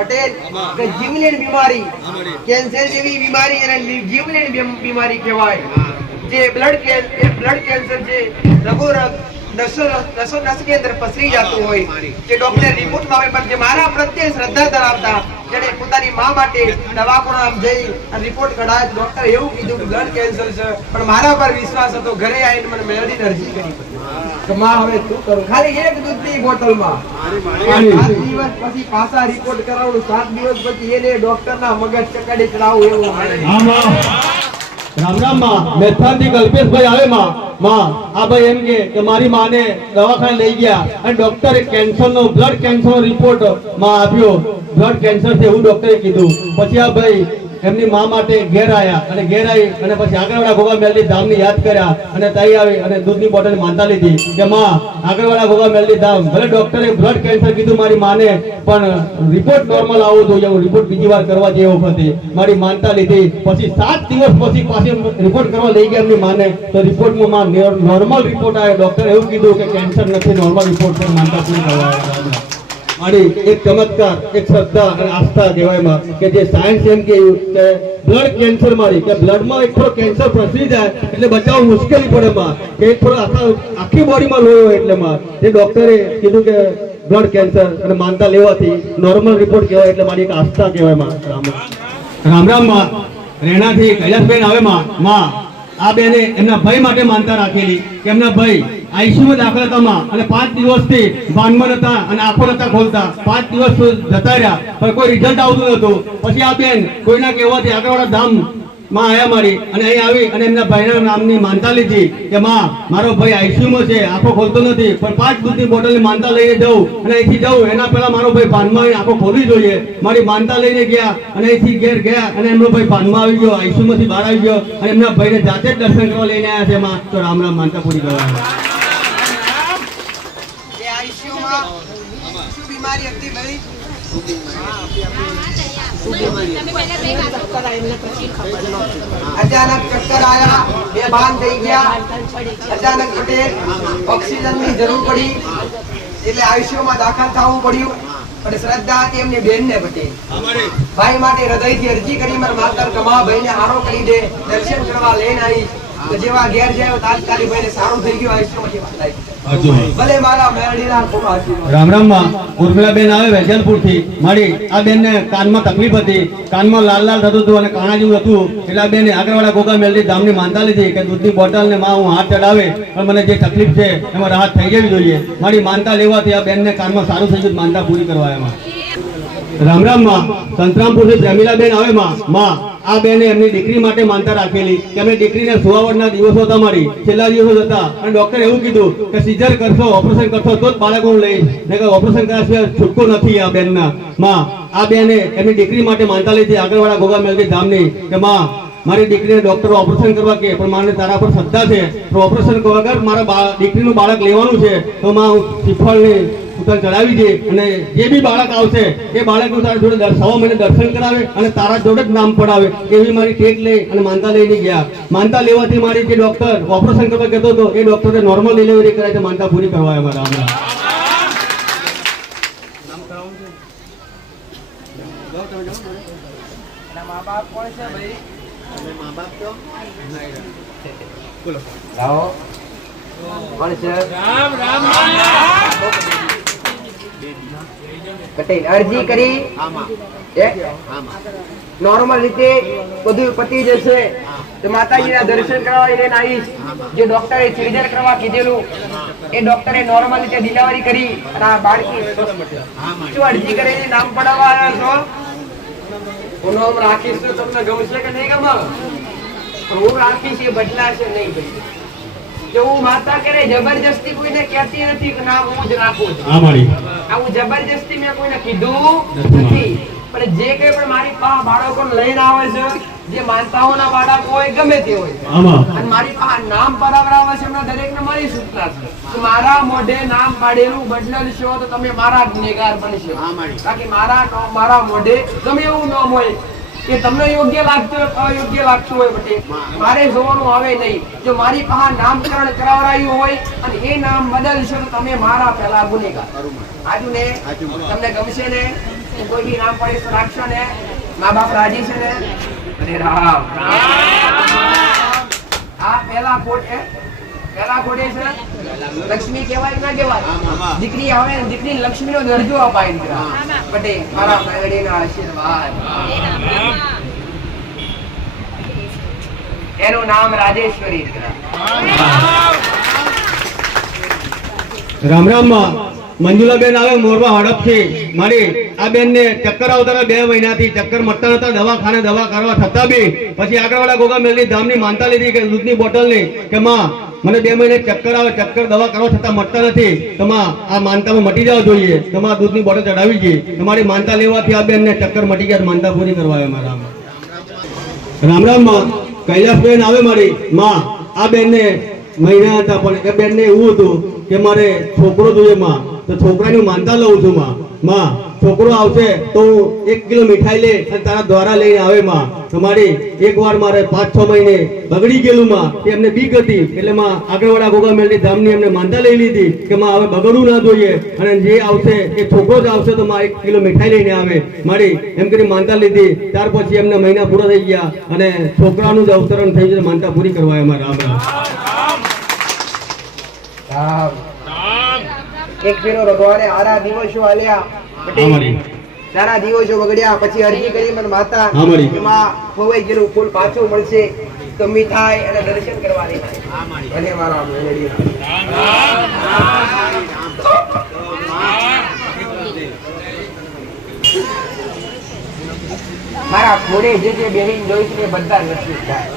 પટેલ કે જીવલેણ બીમારી કેન્સર જેવી બીમારી અને જીવલેણ બીમારી કહેવાય. જે બ્લડ કેન્સર છે નસો ની અંદર પસરી જતું હોય, જે ડોક્ટર રિપોર્ટ આવે પણ જે મારા પ્રત્યે શ્રદ્ધા ધરાવતા જેને પોતાની માં માટે દવાખાના જઈ અને રિપોર્ટ કઢાય, ડોક્ટર એવું કીધું કે બ્લડ કેન્સર છે, પણ મારા પર વિશ્વાસ હતો. ઘરે આવીને મને મેળવીને અરજી કરી કે માં હવે શું કરું, ખાલી એક દૂધની બોટલમાં 7 દિવસ પછી પાછા રિપોર્ટ કરાવવું, 7 દિવસ પછી એને ડોક્ટરના મગજ ચકડી ચડાવવું એવું. રામ રામ માં. મેથાનથી કલ્પેશભાઈ આવે માં આ ભાઈ એમ કે મારી માને દવાખાને લઈ ગયા અને ડોક્ટરે કેન્સરનો બ્લડ કેન્સરનો રિપોર્ટ માં આપ્યો, બ્લડ કેન્સર છે એવું ડોક્ટરે કીધું. પછી આ ભાઈ એમની માં માટે ઘેર આવ્યા અને ઘેર આવી અને પછી આગળવાળા ભોગા મેલડી ધામને યાદ કર્યા અને તઈ આવી અને દૂધની બોટલ માનતા લીધી કે માં આગળવાળા ભોગા મેલડી ધામ, ભલે ડોક્ટરે બ્લડ કેન્સર કીધું મારી માને, પણ રિપોર્ટ નોર્મલ આવવો જોઈએ, હું રિપોર્ટ બીજી વાર કરવા જેવો હતી. મારી માનતા લીધી. પછી 7 દિવસ પછી પાછી રિપોર્ટ કરવા લઈ ગયા એમની માને, તો રિપોર્ટમાં નોર્મલ રિપોર્ટ આવ્યો. ડોક્ટરે એવું કીધું કે કેન્સર નથી, નોર્મલ રિપોર્ટ પર માનતા પૂરી કરવા. મારી એક ચમત્કાર, એક શ્રદ્ધા અને આસ્થા કહેવાયમાં કે જે સાયન્સ એમ કે બ્લડ કેન્સર મારી કે બ્લડમાં એક થોડો કેન્સર પ્રસરી જાય એટલે બચાવવું મુશ્કેલી પડે માં, કે થોડો આખી બોડીમાં લોહી હોય એટલે માં એ ડોક્ટરે કીધું કે બ્લડ કેન્સર અને માનતા લેવાથી નોર્મલ રિપોર્ટ કહેવાય. એટલે મારી એક આસ્થા કહેવાય માં. રામ રામ માં. રેણાથી કૈલાસબેન આવે માં આ બેને એમના ભાઈ માટે માનતા રાખેલી કે એમના ભાઈ આઈસીયુમાં દાખલ હતા અને 5 દિવસથી ભાનમાં હતા અને આંખો નતા ખોલતા. 5 દિવસ જતા રહ્યા પણ કોઈ રિઝલ્ટ આવતું નતું. પછી આ બેન કોઈના કહેવાથી આગળવાળા ધામ માં આયા મારી અને અહીં આવી અને એમના ભાઈના નામની માનતા લીધી કે માં મારો ભાઈ આઈસીયુમાં છે, આંખો ખોલતો નથી, પણ 5 દૂધની બોટલની માનતા લઈને જવું અને અહીંથી જવું એના પહેલા મારો ભાઈ ભાનમાં આવીને આંખો ખોલવી જોઈએ. મારી માનતા લઈને ગયા અને અહીંથી ઘેર ગયા અને એમનો ભાઈ ભાનમાં આવી ગયો, આઈસીયુમાંથી બહાર આવી ગયો અને એમના ભાઈને જાતે જ દર્શન કરવા લઈને આવ્યા છે માં. તો રામ રામ, માનતા પૂરી કરવા. બીમારી હતી ભાઈ અચાનક ચક્કર આયા, બેભાન થઈ ગયા. અચાનક પટેલ ઓક્સિજનની જરૂર પડી એટલે આઈસીયુમાં દાખલ થવું પડ્યું. પણ શ્રદ્ધા હતી એમની બેનને પટેલ ભાઈ માટે હૃદયથી અરજી કરી મારા માતર કમા ભાઈને હારો કરી દે, દર્શન કરવા લઈને આવી. તો જેવા ઘેર જાય તાત્કાલિક ભાઈને સારું થઈ ગયું, આઈસીયુમાંથી ભલે મારા મેળડીના ખૂબ આશીર્વાદ. રામ રામ માં. ઉર્મિલાબેન આવે વેજલપુરથી. મારી આ બેનને કાનમાં તકલીફ હતી, કાનમાં લાલ લાલ થતું હતું અને કાણા જેવું હતું. એટલે આ બેને આગળવાળા ગોગા મેલડી ધામની માનતા લીધી કે દૂધની બોટલ ને માં હું હાથ ચડાવે પણ મને જે તકલીફ છે એમાં રાહત થઈ જવી જોઈએ. મારી માનતા લેવાથી આ બેનને કાનમાં સારું થઈ ગયું, માનતા પૂરી કરવા એમાં. રામ રામ માં. સંતરામપુરથી પ્રેમીલાબેન આવે માં આ બેને એમની દીકરી માટે માનતા રાખેલી કે એમની દીકરીને 16 વર્ષના દિવસો હતા, મારી છેલ્લા દિવસો હતા અને ડોક્ટરે એવું કીધું કે સીઝર કરશો, ઓપરેશન કરશો તો જ બાળક હું લઈશ, નહીં ઓપરેશન કર્યા સિવાય છૂટકો નથી આ બેનના. માં આ બેને એમની દીકરી માટે માનતા લીધી આગળવાળા ગોગા મેલડી ધામની કે માં મારી દીકરીને ડોક્ટર ઓપરેશન કરવા કે પણ મારે તારા પર શ્રદ્ધા છે, તો ઓપરેશન વગર મારા દીકરીનું બાળક લેવાનું છે, તો માં હું શ્રીફળની ઉતર ચડાવી દે અને જે બી બાળક આવશે એ બાળકનું તારા જોડે 6 મહિને દર્શન કરાવે અને તારા જોડે જ નામ પડાવે એવી મારી ટેક લઈ અને માનતા લઈને ગયા. માનતા લેવાથી મારી જે ડોક્ટર ઓપરેશન કરવા કહેતો હતો એ ડોક્ટરે નોર્મલ ડિલિવરી કરાવી તો માનતા પૂરી કરવા અમારા. મા બાપ કોણ છે ભાઈ? મા બાપ તો બોલો લાવો કોણ છે? રામ રામ પટેલ અરજી કરી નોર્મલ રીતે બધું પતી જશે તો માતાજીના દર્શન કરવા લઈને આવીશ. જે ડોક્ટરે સર્જરી કરવા કીધેલું એ ડોક્ટરે નોર્મલ રીતે ડિલિવરી કરી અને આ બાળકી શું અરજી કરેલી નામ પડાવવા આવ્યા છો? હું નામ રાખીશ તો તમને ગમશે કે નહીં ગમે? હું રાખીશ એ બદલાશે નહીં ભાઈ. જો હું માતા કરે જબરજસ્તી કોઈને કહેતી નથી કે નામ હું જ રાખું છું. આવું જબરજસ્તી મેં કોઈને કીધું નથી. પણ જે કઈ પણ મારી પાસે બાળકોને લઈને આવે છે, જે માનતાઓના બાળકો હોય ગમે તે હોય અને મારી પાસે નામ પરાવરાવે છે, એમના દરેકને મારી સૂચના છે મારા મોઢે નામ પાડેલું બદલશો તો તમે મારા ગુનેગાર બનશો. બાકી મારા મોઢે ગમે એવું નામ હોય કે તમને યોગ્ય લાગતું હોય અયોગ્ય લાગતું હોય પટેલ મારે જોવાનું આવે નહીં. જો મારી પાસે નામકરણ કરાવરાયું હોય અને એ નામ બદલશો તો તમે મારા પહેલા ગુનેગાર. આજુ ને તમને ગમશે ને? કોઈ બી નામ પડે તો રાખશો ને? મા બાપ રાજી છે ને? અરે રામ. આ પહેલા ખોટે છે લક્ષ્મી કહેવાય ના કહેવાય? દીકરી આવે ને દીકરી લક્ષ્મી નો દરજ્જો અપાય દીકરા. બટે મારા મેળડીના આશીર્વાદ. એનું નામ રાજેશ્વરી દીકરા. રામ રામ માં મંજુલાબેન આવે મોરવા હડપથી. મારી આ બેન ને ચક્કર આવતા હતા 2 મહિનાથી. ચક્કર મટતા નતા, દવાખાને દવા કરવા થતા બી પછી આગળવાળા ગોગા મેલની ધામની માનતા લીધી કે દૂધની બોટલની કે માં મને 2 મહિને ચક્કર આવે, ચક્કર દવા કરવા છતાં મટતા નથી, તમા આ માનતામાં મટી જવા જોઈએ, તમારા દૂધની બોટલ ચડાવી છે. તમારી માનતા લેવાથી આ બેન ને ચક્કર મટી ગયા, માનતા પૂરી કરવા આવે મારા. રામ રામ માં કૈલાસબેન આવે મારી માં. આ બેન ને મહિના હતા પણ એ બેન ને એવું હતું કે મારે છોકરો જોઈએ માં, તો છોકરાની માનતા લઉં છું માં. છોકરો આવશે તો 1 કિલો મીઠાઈ લે અને તારા દ્વારા લઈને આવે માં. તમારી એકવાર મારે 5-6 મહિને બગડી ગયેલું માં, એમને બીક હતી એટલે માં આગળવાળા ગોગા મેલની ધામની એમને માનતા લઈ લીધી કે માં હવે બગડવું ના જોઈએ અને જે આવશે એ છોકરો જ આવશે તો માં 1 કિલો મીઠાઈ લઈને આવે મારી એમ કરી માનતા લીધી. ત્યાર પછી એમને મહિના પૂરા થઈ ગયા અને છોકરાનું જ અવતરણ થઈ ગયું, માનતા પૂરી કરવા અમારા. રામ રામ. એક ફેરો ભગવાને આરા દિવસો આલ્યા. સારા દિવસો બગડ્યા પછી અરજી કરી મને માતા એમાં ખોવાઈ ગયેલું ફૂલ પાછું મળશે તો મીઠાઈ અને દર્શન કરવાની. અને મારા મેલડી મારા ખોડે જે બેહીન જોઈ છે બધા નસીબ થાય.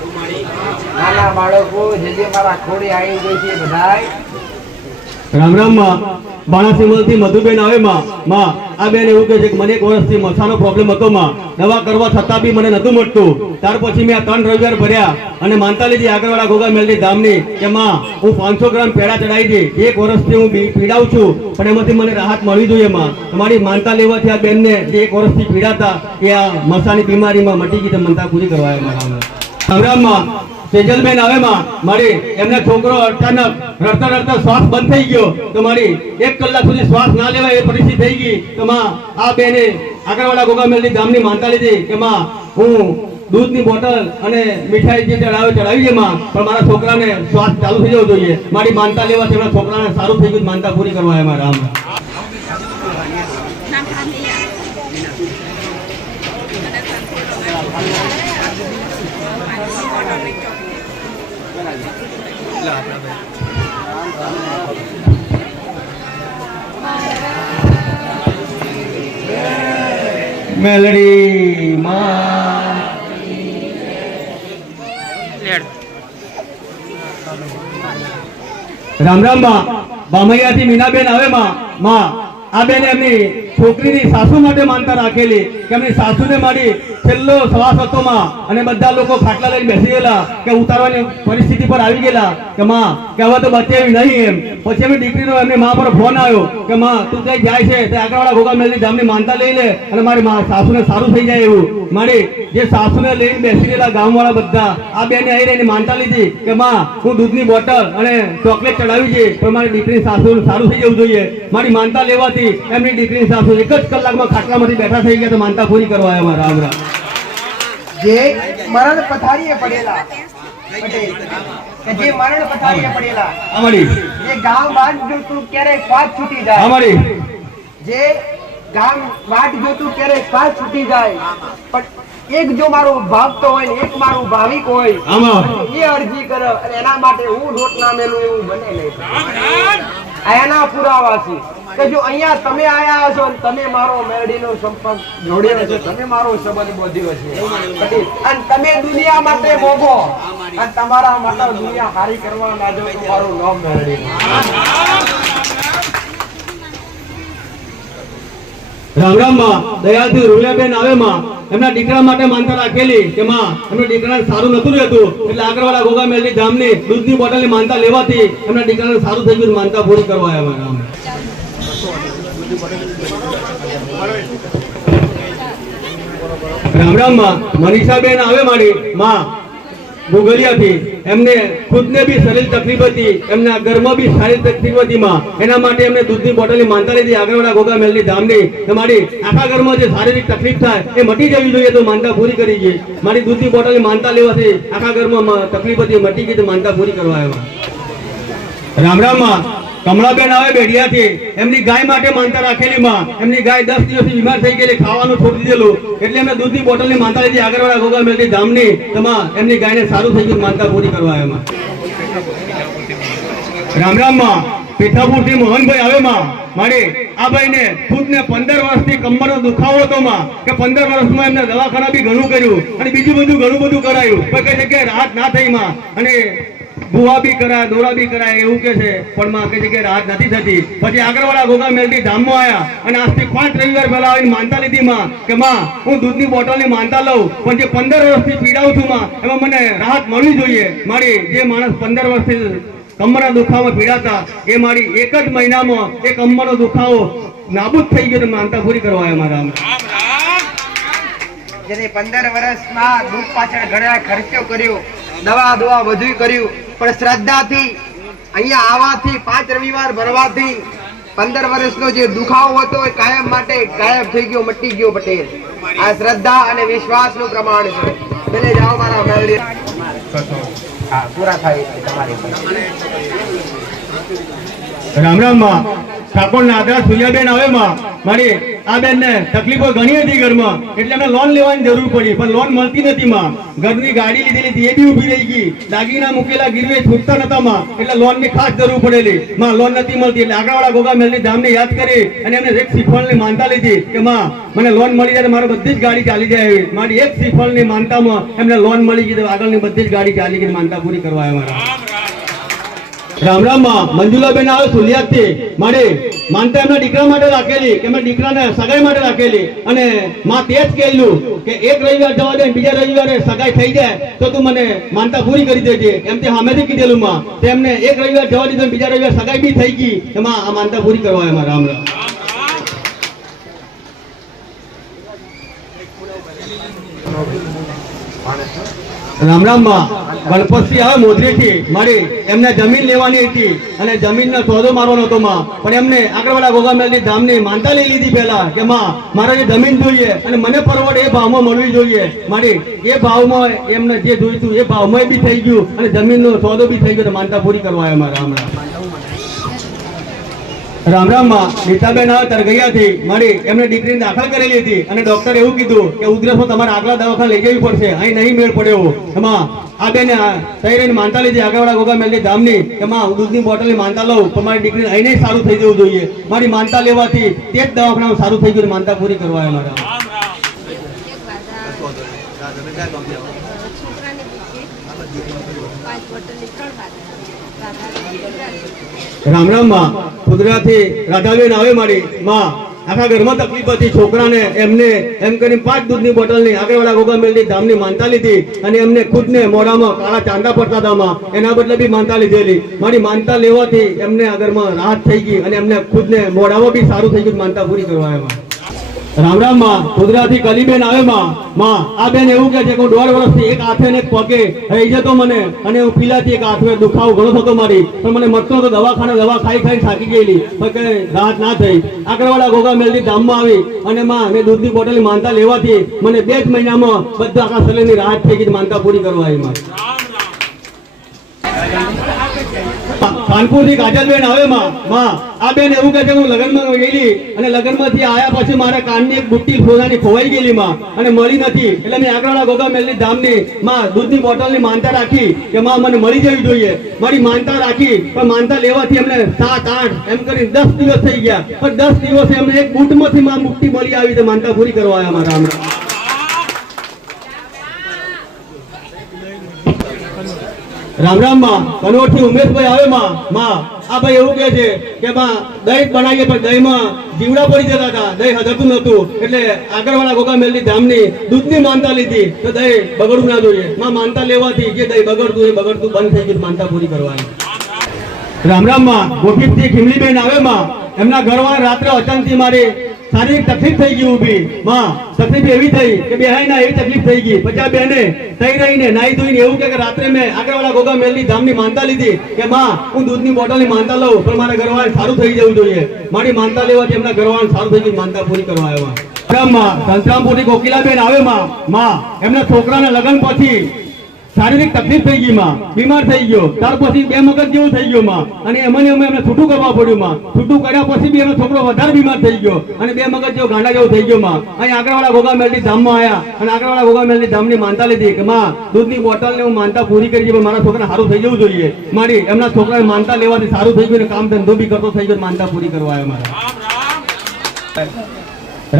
નાના બાળકો જે મારા ખોડે આવી જોઈ છે બધા. રામ રામ માં બાણાસિમલ થી મધુબેન આવે માં. આ બેન એવું કહે છે કે મને 1 વર્ષથી મસાનો પ્રોબ્લેમ હતો માં, દવા કરવા છતાં બી મને નતું મળતું. ત્યાર પછી મેં 3 રવિવાર ભર્યા અને માનતા લીધી આગળવાળા ગોગા મેલની ધામની કે માં હું 500 ગ્રામ પેડા ચડાવી દે. 1 વર્ષથી હું પીડાઉં છું પણ એમાંથી મને રાહત મળવી જોઈએ માં. તમારી માનતા લેવાથી આ બેન ને જે 1 વર્ષથી પીડાતા એ આ મસાની બીમારીમાં મટી ગઈ, તો માનતા પૂરી કરવા આવ્યા. રામ રામ માં સેજલબેન આવે માં મારી એમના છોકરો અચાનક રડતા રડતા શ્વાસ બંધ થઈ ગયો તો મારી 1 કલાક સુધી શ્વાસ ના લેવાય એ પરિસ્થિતિ થઈ ગઈ. તો માં આ બેને આગળવાળા ગોગા મેલની ધામની માનતા લીધી કે માં હું દૂધની બોટલ અને મીઠાઈ જે ચડાવી છે માં, પણ મારા છોકરાને શ્વાસ ચાલુ થઈ જવો જોઈએ. મારી માનતા લેવાથી એમના છોકરાને સારું થઈ ગયું, માનતા પૂરી કરવા આવ્યા રામ. મેલડી માં રામ રામ માં બામૈયા થી મીનાબેન આવે માં આ બેન એમની છોકરીની સાસુ માટે માનતા રાખેલી કે એમની સાસુને મારી છેલ્લો શ્વાસ હતો માં અને બધા લોકો ખાટલા લઈને બેસી ગયેલા કે ઉતારવાની પરિસ્થિતિ પર આવી ગયેલા કે માં કે હવે તો બચેવી નહીં એમ. પછી એમની દીકરીનો એમની માં પર ફોન આવ્યો કે માં તું કઈ જાય છે તે આગળવાળા ગોગા મેલની ધામની માનતા લઈ લે અને મારી સાસુને સારું થઈ જાય એવું. મારી જે સાસુને લઈને બેસી ગયેલા ગામવાળા બધા આ બેને આવી રહીને માનતા લીધી કે માં હું દૂધની બોટલ અને ચોકલેટ ચડાવી છે પણ મારી દીકરીની સાસુ સારું થઈ જવું જોઈએ. મારી માનતા લેવાથી એમની દીકરીની સાસુ 1 જ કલાકમાં ખાટલામાંથી બેઠા થઈ ગયા, તો માનતા પૂરી કરવા આવ્યા રામ રામ. જે મરણ પથારીએ પડેલા જે મરણ પથારીએ પડેલા અમારી જે ગામ વાટ જોતું ક્યારે પાછ છૂટી જાય, અમારી જે ગામ વાટ જોતું ક્યારે પાછ છૂટી જાય પણ એક જો મારો ભાગતો હોય ને એક મારું ભાવિક હોય એ અરજી કરે અને એના માટે હું રોટ ના મેલું એવું બને નહીં. એના પુરાવા છે કે જો અહીંયા તમે આયા છો ને તમે મારો મેરડીનો સંપર્ક જોડ્યો છે, તમે મારો સંબંધ બોધ્યો છે અને તમે દુનિયા માટે ભોગો અને તમારા માટે દુનિયા હારી કરવા ના જો તમારું નામ મેરડી. રામ રામ માં દયાલથી રૂલિયાબેન આવે માં એમના દીકરા માટે માનતા રાખેલી કે માં એમના દીકરાને સારું નતું રહેતું એટલે આગળવાળા ગોગા મેલની ધામની દૂધની બોટલની માનતા લેવાથી એમના દીકરાને સારું થઈ ગયું, માનતા પૂરી કરવા આવ્યા. રામ રામ માં મનીષાબેન આવે મારી માં ભૂગલિયાથી એમને ખુદને બી શરીર તકલીફ હતી, એમના ઘરમાં બી શારીરિક તકલીફ હતી માં. એના માટે એમને દૂધની બોટલની માનતા લીધી આગળવાળા ગોગા મેલની ધામની કે મારી આખા ઘરમાં જે શારીરિક તકલીફ થાય એ મટી જવી જોઈએ, તો માનતા પૂરી કરી છે. મારી દૂધની બોટલની માનતા લેવાથી આખા ઘરમાં તકલીફ હતી મટી ગઈ, તો માનતા પૂરી કરવા આવ્યા. રામ રામ માં. કમળાબેન આવે બેડિયાથી, એમની ગાય માટે માનતા રાખેલી માં. એમની ગાય 10 દિવસથી બીમાર થઈ ગયેલી, ખાવાનું છોડી દીધેલું, એટલે એમને દૂધની બોટલની માનતા લીધી આગળવાળા ગોગા મેલની ધામની. તેમાં એમની ગાયને સારું થઈ ગયું, માનતા પૂરી કરવા આવ્યા. રામ રામ માં. પીઠાપુરથી મોહનભાઈ આવે માં. મારે આ ભાઈને ખુદને 15 વર્ષથી કમરનો દુખાવો હતો માં, કે 15 વર્ષમાં એમને દવાખાના બી ઘણું કર્યું અને બીજું બધું ઘણું બધું કરાયું, પણ કઈ જગ્યાએ રાહત ના થઈ માં. અને ભૂવા બી કરાય, દોરા બી કરાય એવું કે છે, પણ માં કઈ જગ્યાએ રાહત નથી થતી. પછી આગળવાળા ગોગા મેલની ધામમાં આવ્યા અને આજથી 5 રવિવાર પહેલા આવીને માનતા લીધી માં કે માં હું દૂધની બોટલની માનતા લઉં, પણ જે 15 વર્ષથી પીડાઉં છું માં એમાં મને રાહત મળવી જોઈએ. મારી જે માણસ 15 વર્ષથી કમરના દુખાવામાં પીડાતા એ મારી એક જ મહિનામાં એ કમરનો દુખાવો નાબૂદ થઈ ગયો, માનતા પૂરી કરવા આવ્યા મારા. જેને 15 વર્ષમાં દુઃખ પાછળ ઘણા ખર્ચો કર્યો, દવા દવા બધું કર્યું, પણ શ્રદ્ધાથી અહીંયા આવવાથી 5 રવિવાર ભરવાથી 15 વર્ષનો જે દુખાવો હતો એ કાયમ માટે ગાયબ થઈ ગયો, મટી ગયો. પટેલ, આ શ્રદ્ધા અને વિશ્વાસનું પ્રમાણ છે. ભલે જાઓ મારા મેળવી પૂરા થાય તમારી. રામ રામ માં. ઠાકોર નાદરા સુયાબેન આવે માં. મારી આ બેન ને તકલીફો ઘણી હતી ઘરમાં, એટલે એમને લોન લેવાની જરૂર પડી, પણ લોન મળતી નથી માં. ઘરની ગાડી લીધેલી હતી એ બી ઉભી રહી ગઈ, દાગીના મૂકેલા ગીરવે છૂટતા નતા માં, એટલે લોન ની ખાસ જરૂર પડેલી માં. લોન નથી મળતી એટલે આગળવાળા ગોગા મેલની ધામને યાદ કરી અને એમને એક શ્રીફળની માનતા લીધી કે માં મને લોન મળી જાય, મારે બધી જ ગાડી ચાલી જાય એવી. મારી એક શ્રીફળની માનતામાં એમને લોન મળી ગઈ, આગળની બધી જ ગાડી ચાલી ગઈ, માનતા પૂરી કરવા આવ્યા. રામ રામ માં. મંજુલાબેન આવે સુલિયાથી. મારે માનતા એમના દીકરા માટે રાખેલી, કે એમના દીકરાને સગાઈ માટે રાખેલી, અને માં તે જ કહેલું કે એક રવિવાર જવા દે, બીજા રવિવારે સગાઈ થઈ જાય તો તું મને માનતા પૂરી કરી દેજે, એમ તે સામેથી કીધેલું માં. તેમને એક રવિવાર જવા દીધો, બીજા રવિવાર સગાઈ બી થઈ ગઈ, એમાં આ માનતા પૂરી કરવા એમાં. રામ રામ. રામ રામ માં. ગણપતસિંહ આવે મોદરીથી. મારી એમને જમીન લેવાની હતી અને જમીનનો સોદો મારવાનો હતો માં, પણ એમને આગળવાળા ગોગા મેલની ધામની માનતા લઈ લીધી પહેલા કે માં મારે જે જમીન જોઈએ અને મને પરવડે એ ભાવમાં મળવી જોઈએ. મારી એ ભાવમાં એમને જે જોઈતું એ ભાવમાં બી થઈ ગયું અને જમીનનો સોદો બી થઈ ગયો, માનતા પૂરી કરવા આવ્યા. રામ રામ. રામ રામ માં. નીતાબેન આવે તરગૈયાથી. મારી એમને દીકરીને દાખલ કરેલી હતી અને ડોક્ટરે એવું કીધું કે ઉધરસમાં તમારે આગલા દવાખાને લઈ જવી પડશે, અહીં નહીં મેળ પડ્યો. એમાં આ બેન તઈ રહીને માનતા લીધી આગળવાળા ગોગા મેલની ધામની કે માં દૂધની બોટલની માનતા લઉં, પણ મારી દીકરીને અહીં નહીં સારું થઈ જવું જોઈએ. મારી માનતા લેવાથી તે જ દવાખાનામાં સારું થઈ ગયું, માનતા પૂરી કરવા મારા. રામ રામ માં. ગુજરાતી રાધાબેન આવે મારી માં. આખા ઘરમાં તકલીફ હતી, છોકરાને એમને એમ કરીને 5 દૂધની બોટલની આગળવાળા ગોગા મેલની ધામની માનતા લીધી અને એમને ખુદને મોઢામાં કાળા ચાંદા પડતા હતા માં, એના બદલે બી માનતા લીધેલી. મારી માનતા લેવાથી એમને આગળમાં રાહત થઈ ગઈ અને એમને ખુદને મોઢામાં બી સારું થઈ ગયું, માનતા પૂરી કરવા એમાં. રામ રામ માં. ગુજરાતી કલીબેન આવે માં. આ બેન એવું કે છે કે 1.5 વર્ષથી એક હાથે ને એક પગે રહી જતો મને, અને હું પીલાથી એક હાથે દુખાવો ઘણો થતો મારી, પણ મને મળતો હતો દવાખાને, દવા ખાઈ ખાઈ થાકી ગયેલી, પણ કઈ રાહત ના થઈ. આગળવાળા ગોગા મેલની ધામમાં આવી અને માં મેં દૂધની બોટલની માનતા લેવાથી મને 2 જ મહિનામાં બધા આખા શરીરની રાહત થઈ ગઈ, માનતા પૂરી કરવા આવી માં. કાનપુરથી કાજલબેન આવે માં. આ બેન એવું કહે છે હું લગ્નમાં ગયેલી અને લગ્નમાંથી આયા પછી મારા કાનની એક બુટ્ટી ખોદાની ખોવાઈ ગયેલી માં અને મળી નથી, એટલે મેં આગળવાળા ગોગા મેલની ધામની માં દૂધની બોટલની માનતા રાખી કે માં મને મળી જવી જોઈએ. મારી માનતા રાખી, પણ માનતા લેવાથી એમને 7, 8 એમ કરી 10 દિવસ થઈ ગયા, પણ 10 દિવસે એમને એક બુટમાંથી માં બુટ્ટી મળી આવી, તો માનતા પૂરી કરવા આવ્યા મારા. રામ રામ માં. કનોરથી ઉમેશભાઈ આવે માં. આ ભાઈ એવું કહે છે કે માં દહીં બનાવીએ પણ દહીંમાં જીવડા પડી જતા હતા, દહીં હદતું નતું, એટલે આગળવાળા ગોગા મેલની ધામની દૂધની માનતા લીધી તો દહીં બગડવું ના જોઈએ. માં માનતા લેવાથી જે દહીં બગડતું એ બગડતું બંધ થઈ ગયું, માનતા પૂરી કરવાની. રામ રામ માં. ગોપીથી ખીમલીબેન આવે માં. એમના ઘરવાળા રાત્રે અચાનકથી મારી શારીરિક તકલીફ થઈ ગઈ ઊભી માં તકલીફ એવી થઈ કે બેહાઈ ના એવી તકલીફ થઈ ગઈ પછી આ બેને થઈ રહીને નાઈ ધોઈને એવું કે રાત્રે મેં આગળવાળા ગોગા મેલની ધામની માનતા લીધી કે માં હું દૂધની બોટલની માનતા લઉં પણ મારા ઘરવાળા સારું થઈ જવું જોઈએ મારી માનતા લેવાથી એમના ઘરવાળા સારું થઈ ગયું માનતા પૂરી કરવા આવ્યા સંતરામપુરથી કોકિલાબેન આવે માં એમના છોકરાના લગ્ન પછી શારીરિક તકલીફ થઈ ગઈ માં બીમાર થઈ ગયો ત્યાર પછી બે મગજ જેવું થઈ ગયો માં અને એમને છૂટું કરવા પડ્યું માં છૂટું કર્યા પછી બી એનો છોકરો વધારે બીમાર થઈ ગયો અને બે મગજ જેવો ગાંડા જેવો થઈ ગયો માં અહીં આગળવાળા ગોગા મેલની ધામમાં આવ્યા અને આગળવાળા ગોગા મેલની ધામની માનતા લીધી કે માં દૂધની બોટલને હું માનતા પૂરી કરી છે પણ મારા છોકરાને સારું થઈ જવું જોઈએ મારી એમના છોકરાને માનતા લેવાથી સારું થઈ ગયું અને કામ ધંધો બી કરતો થઈ ગયો માનતા પૂરી કરવા આવ્યા મારા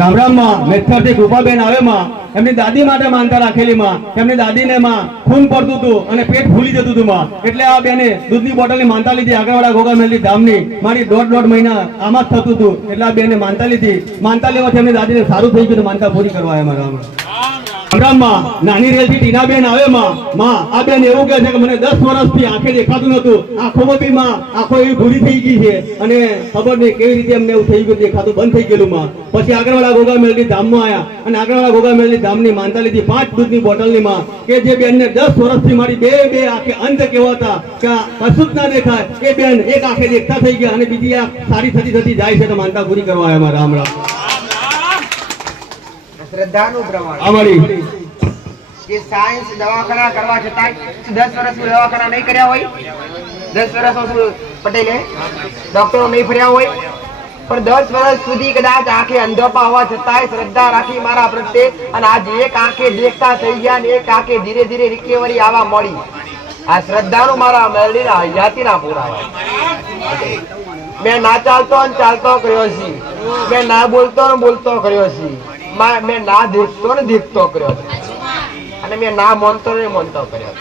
રામ રામ માં મેથરથી કૃપાબેન આવે માં એમની દાદી માટે માનતા રાખેલી માં એમની દાદીને માં ખૂન પડતું હતું અને પેટ ફૂલી જતું હતું માં એટલે આ બેને દૂધની બોટલની માનતા લીધી આગળવાળા ગોગા મેલની ધામની મારી દોઢ મહિના આમાં જ થતું હતું એટલે આ બેને માનતા લીધી માનતા લેવાથી એમની દાદીને સારું થઈ ગયું માનતા પૂરી કરવા આવ્યા મારા નાની રેલથી ટીનાબેન આવે માં આ બેન એવું કહે છે કે મને 10 વર્ષથી આંખે દેખાતું નતું આંખોમાં બી માં આંખો એવી ભૂરી થઈ ગઈ છે અને ખબર નહીં કેવી રીતે એમને એવું થઈ ગયું દેખાતું બંધ થઈ ગયેલું માં પછી આગળવાળા ગોગા મેલની ધામમાં આવ્યા અને આગળવાળા ગોગા મેલની ધામની માનતા લીધી 5 દૂધની બોટલની માં કે જે બેનને 10 વર્ષથી મારી બે આંખે અંધ કહેવાતા કે કશું જ ના દેખાય એ બેન એક આંખે દેખતા થઈ ગયા અને બીજી આંખ સારી થતી જાય છે તો માનતા પૂરી કરવા આવ્યા રામ રામ શ્રદ્ધાનું પ્રમાણ અમારી કે સાયન્સ દવાખાના કરવા છતાં 10 વર્ષથી દવાખાના નહીં કર્યા હોય 10 વર્ષ પટેલે ડોક્ટરો નહીં ફર્યા હોય પણ 10 વર્ષ સુધી કદાચ આંખે અંધોપા હોવા છતાંય શ્રદ્ધા રાખી મારા પ્રત્યે અને આજ એક આંખે દેખતા થઈ ગયા અને એક આંખે ધીરે ધીરે રિકવરી આવવા મળી આ શ્રદ્ધાનું મારા મેલડીના હયાતીના પુરાવા મેં ના ચાલતો અને ચાલતો કર્યો છે મેં ના બોલતો ને બોલતો કર્યો છે મેં ના દેખતો ને દેખતો કર્યો અને મેં ના માનતો ને માનતો કર્યો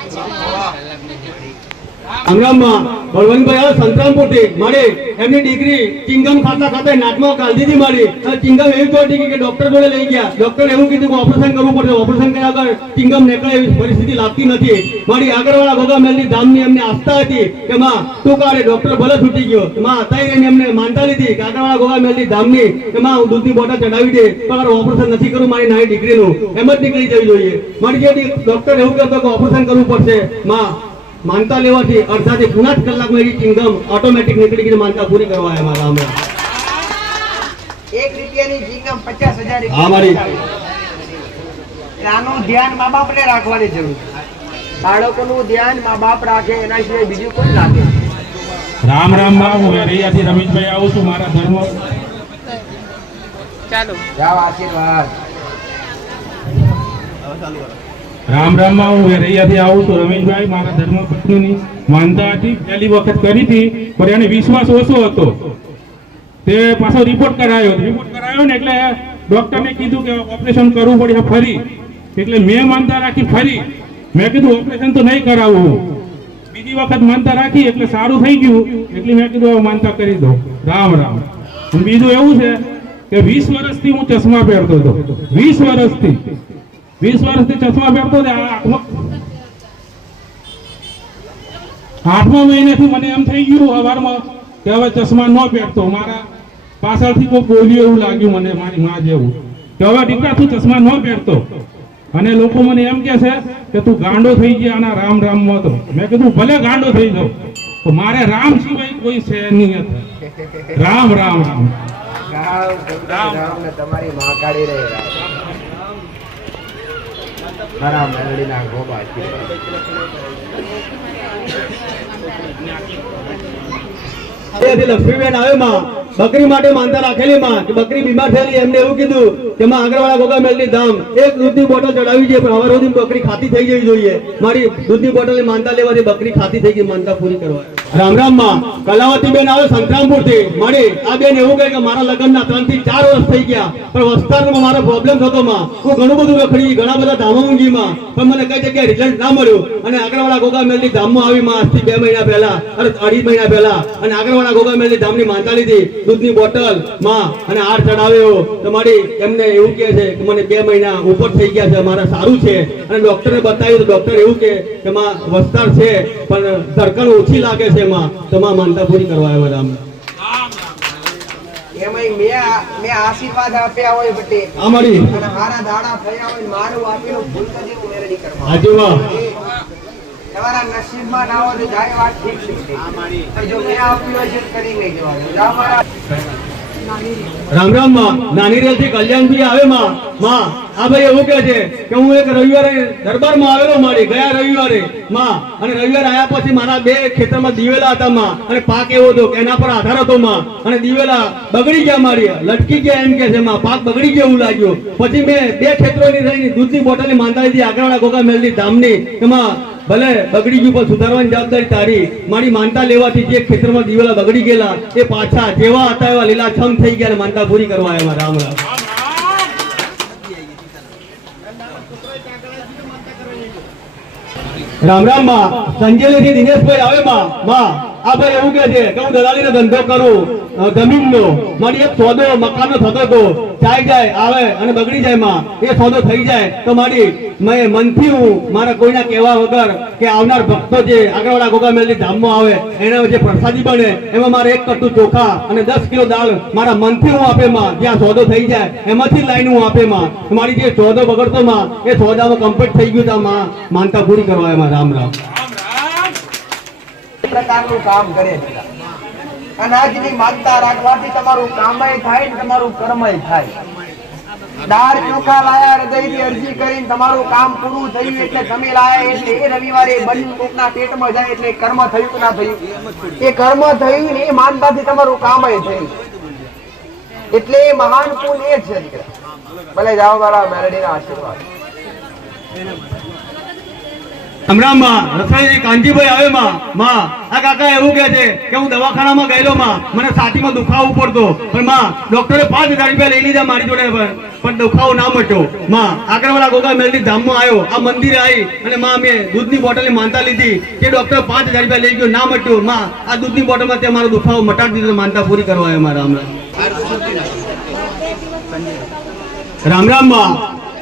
અંગામમાં બળવંતભાઈ આવે સંતરામપુરથી મારે એમની ડિગ્રી ચિંગમ ખાતા નાકમાં કાઢી દીધી મારી ચિંગમ એવી ચોટી કે ડોક્ટર જોડે લઈ ગયા ડોક્ટર એવું કીધું કે ઓપરેશન કરવું પડશે ઓપરેશન કર્યા આગળ ચિંગમ નીકળે એવી પરિસ્થિતિ લાગતી નથી મારી આગળવાળા ગોગા મેલની ધામની એમને આસ્થા હતી કે માં તું કાઢે ડોક્ટર ભલે છૂટી ગયો માં અત્યારે એમને માનતા લીધી કે આગળવાળા ગોગા મેલની ધામની કે માં હું દૂધની બોટલ ચડાવી દે પણ ઓપરેશન નથી કરવું મારી નાની ડિગ્રીનું એમ જ નીકળી જવી જોઈએ મારી જે ડોક્ટર એવું કહેતો કે ઓપરેશન કરવું પડશે માં માનતા લેવાથી અડધાથી 5 કલાકમાં એની ચિંગમ ઓટોમેટિક નીકળી ગઈ માનતા પૂરી કરવા આવ્યા મારા અમે 1 રૂપિયાની ચિંગમ 50,000 હા મારી આનું ધ્યાન મા બાપને રાખવાની જરૂર બાળકોનું ધ્યાન મા બાપ રાખે એના સિવાય બીજું કોઈ રાખે રામ રામ માં હું રૈયાથી રમેશભાઈ આવું છું મારા ધર્મ ચાલો જાઓ આશીર્વાદ રામ રામ માં હું રૈયાથી આવું છું રમેશભાઈ મારા ધર્મ પત્નીની માનતા હતી પહેલી વખત કરી હતી પણ એને વિશ્વાસ ઓછો હતો તે પાછો રિપોર્ટ કરાયો ને એટલે ડોક્ટરને કીધું કે ઓપરેશન કરવું પડે ફરી એટલે મેં માનતા રાખી ફરી મેં કીધું ઓપરેશન તો નહીં કરાવવું બીજી વખત માનતા રાખી એટલે સારું થઈ ગયું એટલે મેં કીધું માનતા કરી દો રામ રામ બીજું એવું છે કે 20 વર્ષથી હું ચશ્મા પહેરતો હતો 20 વર્ષથી ચશ્મા પહેરતો હતો 8મા મહિનાથી મને એમ થઈ ગયું સવારમાં કે હવે ચશ્મા ન પહેરતો મારા પાછળથી કોઈ બોલ્યું એવું લાગ્યું મને મારી માં જેવું કે હવે દીકરા તું ચશ્મા ન પહેરતો અને લોકો મને એમ કહે છે કે તું ગાંડો થઈ ગયા આના રામ રામમાં તો મેં કીધું ભલે ગાંડો થઈ જાઉં તો મારે રામ સિવાય કોઈ છે નહીં રામ રામ રામ તમારી માં કાઢી રહે મારા મેલડીના ગોબા લક્ષ્મીબેન આવે માં બકરી માટે માનતા રાખેલી માં કે બકરી બીમાર થયેલી એમને એવું કીધું કે માં આગળવાળા ગોગા મેલની ધામ એક દૂધની બોટલ ચડાવી છે પણ હવે સુધી બકરી ખાતી થઈ જવી જોઈએ મારી દૂધની બોટલની માનતા લેવાથી બકરી ખાતી થઈ ગઈ માનતા પૂરી કરવા રામ રામ માં કલાવતી બેન આવે સંતરામપુરથી મારી આ બેન એવું કહે કે મારા લગ્નના 3 થી 4 વર્ષ થઈ ગયા પણ વસ્તારમાં મારો પ્રોબ્લેમ થતો માં હું ઘણું બધું રખડી ઘણા બધા ધામોમાં ગઈ માં પણ મને કઈ જગ્યાએ રિઝલ્ટ ના મળ્યું અને આગળવાળા ગોગા મેલની ધામમાં આવી માં આજથી 2 મહિના પહેલા અને 2.5 મહિના પહેલા અને આગળવાળા ગોગા મેલની ધામની માનતા લીધી દૂધની બોટલ માં અને હાર ચડાવ્યો તો મારી એમને એવું કહે છે કે મને 2 મહિના ઉપર થઈ ગયા છે મારા સારું છે અને ડોક્ટરને બતાવ્યું તો ડોક્ટર એવું કહે કે માં વસ્તાર છે પણ ધડકણ ઓછી લાગે છે માં તો માં માનતા પૂરી કરવા આવ્યા રામ એમાંય મેં આશીર્વાદ આપ્યા હોય બટે અમારી અને મારા દાડા થયા હોય ને મારું આપેલું ભૂલ તો જેવું મેળવી કરવા આજે વાહ તમારા નસીબમાં ના હોય તો જાય વાત ઠીક છે પણ જો મેં આપ્યું હોય છે તો કરી નહીં જવાનું જાઓ મારા રામ રામ માં નાની રેલ થી કલ્યાણભાઈ આવે માં આ ભાઈ એવું કહે છે કે હું એક રવિવારે દરબારમાં આવેલો મારી ગયા રવિવારે માં અને રવિવારે આવ્યા પછી મારા બે ખેતરમાં દિવેલા હતા માં અને પાક એવો હતો કે એના પર આધાર હતો માં અને દિવેલા બગડી ગયા મારી લટકી ગયા એમ કે છે માં પાક બગડી ગયો એવું લાગ્યું પછી મેં બે ખેતરોની રહીને દૂધની બોટલની માંદા લીધી આગળવાળા ગોગા મેલની ધામની એમાં ભલે બગડી ગયું પણ સુધારવાની જવાબદારી તારી મારી માનતા લેવાથી જે ખેતરમાં દિવેલા બગડી ગયેલા એ પાછા જેવા હતા એવા લીલાછમ થઈ ગયા અને માનતા પૂરી કરવા આવ્યા રામ રામ રામ રામ માં સંજેલી થી દિનેશભાઈ આવે માં આ ભાઈ એવું કે છે કે હું દલાલીનો ધંધો કરું જમીનનો મારી એક સોદો મકાનનો થતો હતો જાય આવે અને બગડી જાય માં એ સોદો થઈ જાય તો મારી મેં મનથી હું મારા કોઈના કહેવા વગર કે આવનાર ભક્તો જે આગળવાળા ગોગા મેલની ધામમાં આવે એના જે પ્રસાદી બને એમાં મારે 1 કટ્ટુ ચોખા અને 10 કિલો દાળ મારા મનથી હું આપે માં જ્યાં સોદો થઈ જાય એમાંથી લાઈન હું આપે માં મારી જે સોદો બગડતો માં એ સોદામાં કમ્પ્લીટ થઈ ગયું તા માં માનતા પૂરી કરવા એમાં રામ રામ પ્રકારનું કામ કરે છે અને આજની માનતા રાખવાથી તમારું કામય થાય ને તમારું કર્મય થાય દાળ ચોખા લાયા હૃદયથી અરજી કરીને તમારું કામ પૂરું થયું એટલે તમે લાયા એટલે એ રવિવારે બન્યું કોકના પેટમાં જાય એટલે કર્મ થયું કે ના થયું એ કર્મ થયું ને એ માનતાથી તમારું કામય થયું એટલે એ મહાન પુણ્ય એ છે ભલે જાઓ વાળા મેલડીના આશીર્વાદ રામરામમાં રસાઈ કાંજીભાઈ આવે માં આ કાકા એવું કહે છે કે હું દવાખાનામાં ગયેલો માં મને છાતીમાં દુખાવો પડતો પણ માં ડોક્ટરે 5000 રૂપિયા લઈ લીધા મારી જોડે પણ દુખાવો ના મટ્યો માં આગળવાળા ગોગા મેલની ધામમાં આવ્યો આ મંદિરે આવી અને માં મેં દૂધની બોટલની માનતા લીધી કે ડોક્ટર 5000 રૂપિયા લઈ ગયો ના મટ્યું માં આ દૂધની બોટલમાં તે મારો દુખાવો મટાડી દીધો માનતા પૂરી કરવા આવ્યો માં રામ રામ માં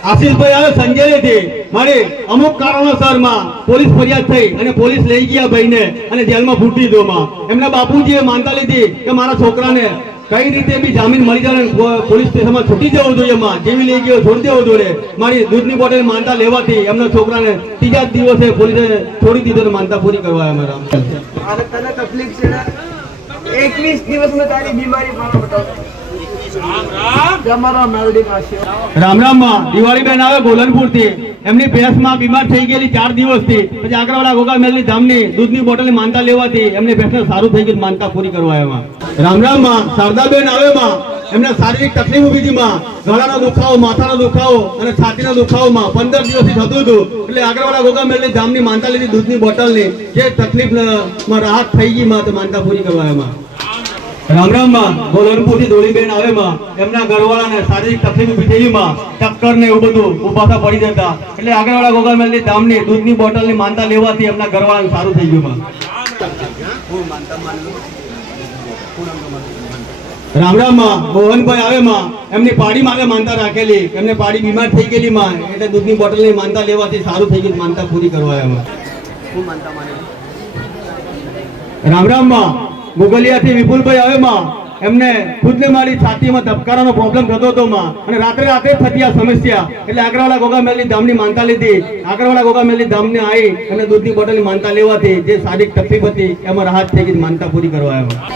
આશીષભાઈ આવે સંજયથી મારે અમુક કારણોસર માં પોલીસ ફરિયાદ થઈ અને પોલીસ લઈ ગયા ભાઈને અને જેલમાં ફૂટી દીધો માં એમના બાપુજીએ માનતા લીધી કે મારા છોકરાને કઈ રીતે બી જામીન મળી જાય પોલીસ સ્ટેશનમાં છૂટી જવું જોઈએ માં જેવી લઈ ગયો છોડી દેવું જોઈએ મારી દૂધની બોટલ માનતા લેવાથી એમના છોકરાને ત્રીજા દિવસે પોલીસે છોડી દીધો અને માનતા પૂરી કરવા અમારા અને તને તકલીફ છે ને 21 દિવસમાં તારી બીમારી મારો બતાવો રામ રામ માં દિવાળી બેન આવે ગોલનપુર થી એમની ભેંસ માં બીમાર થઈ ગયેલી 4 દિવસ થી પછી આગળવાળા ગોગા મેલની ધામની દૂધની બોટલની માનતા લેવાથી એમની ભેંસને સારું થઈ ગયું માનતા પૂરી કરવા એમાં રામ રામ માં શારદાબેન આવે માં એમને શારીરિક તકલીફ ઉભી હતી માં ગળાનો દુખાવો માથાનો દુખાવો અને છાતીનો દુખાવો માં 15 દિવસથી થતું હતું એટલે આગળવાળા ગોગા મેલની ધામની માનતા લીધી દૂધની બોટલની જે તકલીફ માં રાહત થઈ ગઈ માં તો માનતા પૂરી કરવા એમાં રામ રામ માં ગોલનપુર થી દોલીબેન આવે માં એમના ઘરવાળાને શારીરિક તકલીફ ઉભી થઈ માં ચક્કર ને એવું બધું ઉભાતા પડી જતા એટલે આગળવાળા ગોગા મેલની ધામની દૂધની બોટલની માનતા લેવાથી એમના ઘરવાળાને સારું થઈ ગયું માં રામ રામ માં મોહનભાઈ આવે માં એમની પાડી માટે માનતા રાખેલી એમને પાડી બીમાર થઈ ગયેલી માં એટલે દૂધની બોટલની માનતા લેવાથી સારું થઈ ગયું માનતા પૂરી કરવા એમાં રામ રામ માં મુગલિયાથી વિપુલભાઈ આવે માં એમને ખુદને મારી છાતીમાં ધબકારાનો પ્રોબ્લેમ થતો હતો માં અને રાત્રે થતી આ સમસ્યા એટલે આગળવાળા ગોગા મેલની ધામની માનતા લીધી આગળવાળા ગોગા મેલની ધામને આવી અને દૂધની બોટલની માનતા લેવાથી જે શારીરિક તકલીફ હતી એમાં રાહત થઈ ગઈ માનતા પૂરી કરવા આવ્યા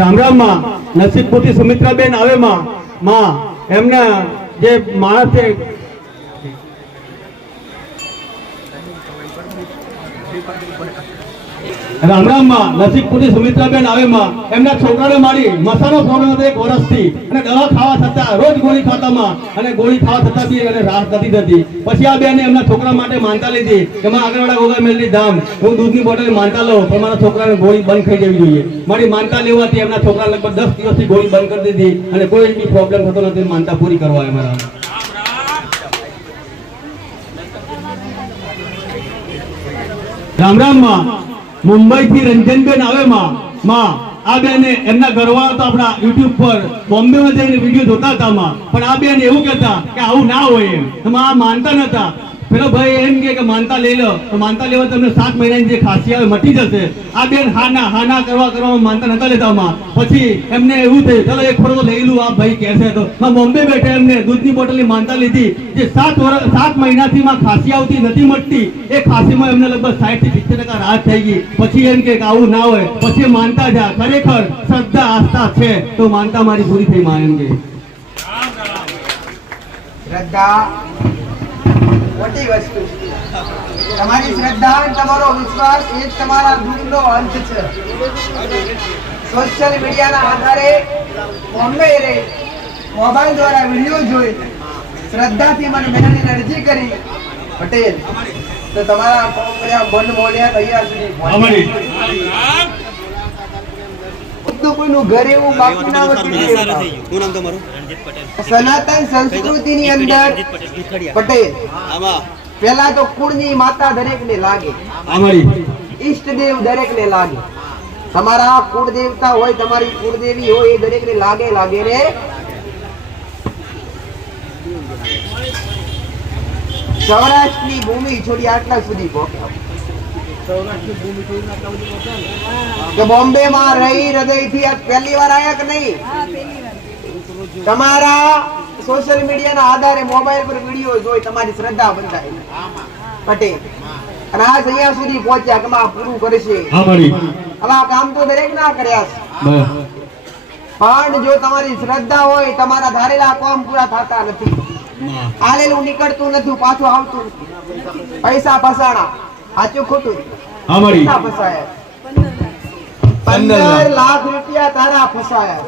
રામ રામ માં નસીબપુરથી સુમિત્રાબેન આવે માં એમને જે માણસ છે રામ રામ માં નસીબપુરથી સુમિત્રાબેન આવે માં એમના છોકરાને મારી મસાનો પ્રોબ્લેમ હતો 1 વર્ષથી અને દવા ખાવા છતાં રોજ ગોળી ખાતા માં અને ગોળી ખાવા છતાં બી એને રાહત નથી થતી પછી આ બેને એમના છોકરા માટે માનતા લીધી કે માં આગળવાળા ગોગા મેલની ધામ હું દૂધની બોટલ માનતા લઉં પણ મારા છોકરાને ગોળી બંધ થઈ જવી જોઈએ મારી માનતા લેવાથી એમના છોકરા લગભગ 10 દિવસથી ગોળી બંધ કરી દીધી અને કોઈ બી પ્રોબ્લેમ થતો નથી માનતા પૂરી કરવા અમારા રામ રામ માં મુંબઈ થી રંજનબેન આવે માં આ બેને એમના ઘરવાળા તો આપણા યુટ્યુબ પર બોમ્બેમાં જઈને વિડીયો જોતા હતા માં પણ આ બેન એવું કહેતા કે આવું ના હોય એમ આ માનતા નતા પેલો ભાઈ એમ કે માનતા લઈ લો તો માનતા લેવા તમને 7 મહિનાની જે ખાંસી આવે મટી જશે. આ બેન હાના કરવામાં માનતા નતા લેતા માં. પછી એમને એવું થયું ચલો એક ફોટો લઈ લઉં આ ભાઈ કહેશે તો માં બોમ્બે બેઠા એમને દૂધની બોટલની માનતા લીધી. જે 7 મહિનાથી માં ખાંસી આવતી નથી મટતી એ ખાંસીમાં એમને લગભગ 60 થી 70% રાહત થઈ ગઈ. પછી એમ કે આવું ના હોય પછી માનતા જા ખરેખર શ્રદ્ધા આસ્થા છે તો માનતા મારી પૂરી થઈ માં એમ કે શ્રદ્ધા મોટી વસ્તુ છે. તમારી શ્રદ્ધા અને તમારો વિશ્વાસ એ જ તમારા દુઃખનો અંત છે. સોશિયલ મીડિયાના આધારે બોમ્બે રે મોબાઈલ દ્વારા વિડીયો જોઈ શ્રદ્ધાથી મને મેળવીને અરજી કરી પટેલ તો તમારા બંધ મોઢિયા તૈયાર સુધી કોઈનું ઘર એવું બાકી ના હતું. સનાતન સંસ્કૃતિની અંદર પટેલ પેલા તો કુળની માતા દરેકને લાગે, ઈષ્ટદેવ દરેકને લાગે. તમારા કુળ દેવતા હોય તમારી કુળદેવી હોય એ દરેકને લાગે ને સૌરાષ્ટ્રની ભૂમિ છોડી આટલા સુધી પહોંચ્યા કે બોમ્બે માં રહી હૃદયથી આ પહેલી વાર આયા કે નહીં? તમારા સોશિયલ મીડિયાના આધારે મોબાઈલ પર વિડીયો જોઈ તમારી શ્રદ્ધા બંધાઈ પટેલ અને આજ અહીંયા સુધી પહોંચ્યા કે માં પૂરું કરશે. હવે આ કામ તો દરેક ના કર્યા છે પણ જો તમારી શ્રદ્ધા હોય તમારા ધારેલા કામ પૂરા થતા નથી. આલેલું નીકળતું નથી, પાછું આવતું નથી. પૈસા ફસાણા સાચું ખોટું? પૈસા ફસાયા 15 લાખ રૂપિયા તારા ફસાયા